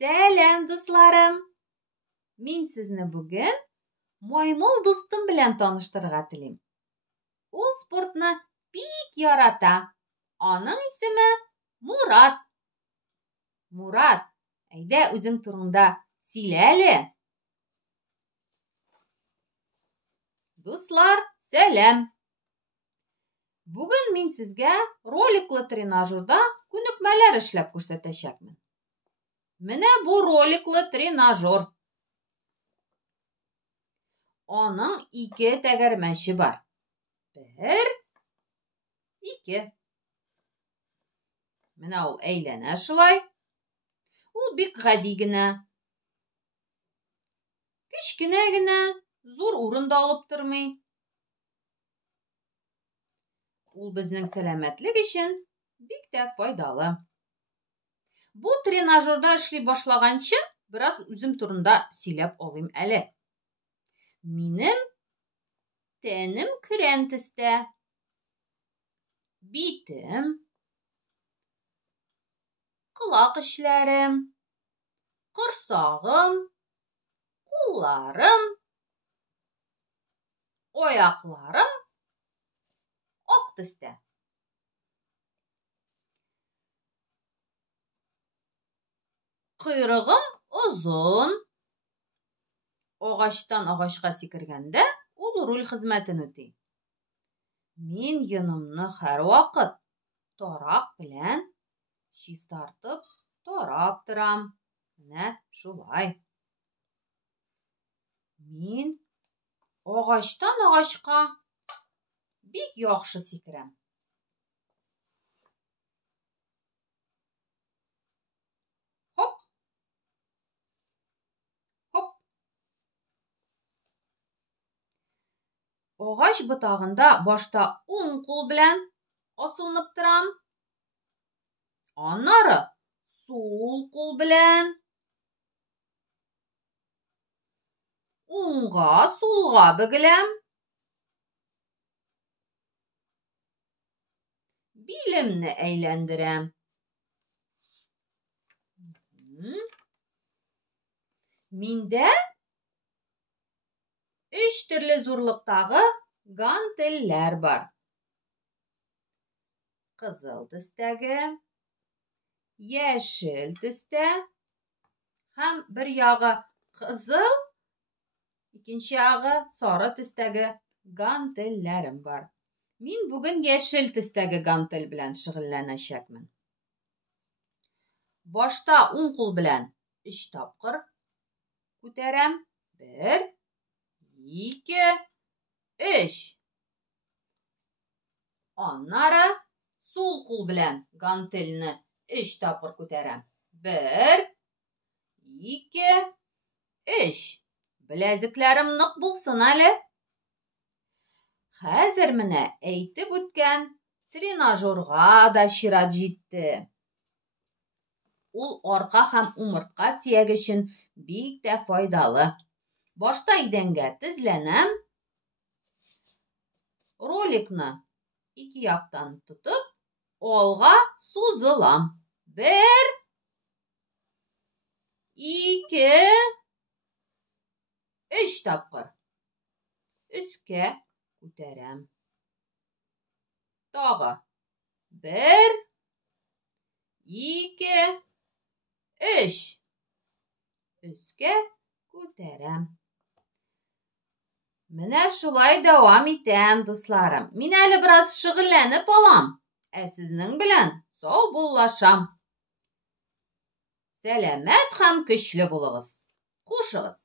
Сәлем, дусларым. Мин сезне бүген маймыл дустым белән таныштырырга телим. Ул спортны бик ярата. Аның исеме Мурат. Мурат, әйдә үзең турында сөйлә әле. Дуслар, сәлем. Бүген мин сезгә роликлы тренажерда күнекмәләр эшләп күрсәтәчәкмен. Менә бу роликлы тренажер. Аның 2 тәгәрмәче бар. 1, 2. Менә ул әйләнә шулай. Ул бик гади генә. Кечкенә генә, зур урын да алып тормый. Ул безнең сәламәтлек өчен бик тә файдалы. Бу тренажерда эшли башлаганчы, бераз үзем турында сөйләп алыйм әле. Минем тәнем көрән төстә. Битем, колак эшләрем, корсагым, кулларым, аякларым ак төстә. Койрыгым озын. Агачтан агачка сикергәндә ул руль хезмәтен үти. Мин йонымны һәрвакыт тарак белән чистартып тарап торам. Менә шулай. Мин агачтан агачка бик яхшы сикерәм. Агач ботагында башта уң кул белән асылынып торам. Аннары сул кул белән. Уңга, сулга бөгеләм. Билемне әйләндерәм. Миндә 3 төрле зурлыктагы гантельләр бар. Кызыл төстәге, яшел төстә һәм бер ягы кызыл, икенче ягы сары төстәге гантельләрем бар. Мин бүген яшел төстәге гантель белән шөгыльләнәчәкмен. Башта уң кул белән 3 тапкыр күтәрәм. 1, 2, 3. Аннары сул кул белән гантельне 3 тапкыр күтәрәм. 1, 2, 3. Беләзекләрем нык булсын әле. Хәзер менә әйтеп үткән тренажерга да чират җитте. Ул арка һәм умыртка сөяге өчен бик тә файдалы. Башта идәнгә тезләнәм. Роликны 2 яктан тотып, алга сузылам. 1, 2, 3 тапкыр. Өскә күтәрәм. Тагы. 1, 2, 3. Өскә күтәрәм. Менә шулай дәвам итәм, дусларым. Мин әле бераз шөгыльләнеп алам. Ә сезнең белән сау буллашам. Сәламәт һәм көчле булыгыз. Кушыгыз.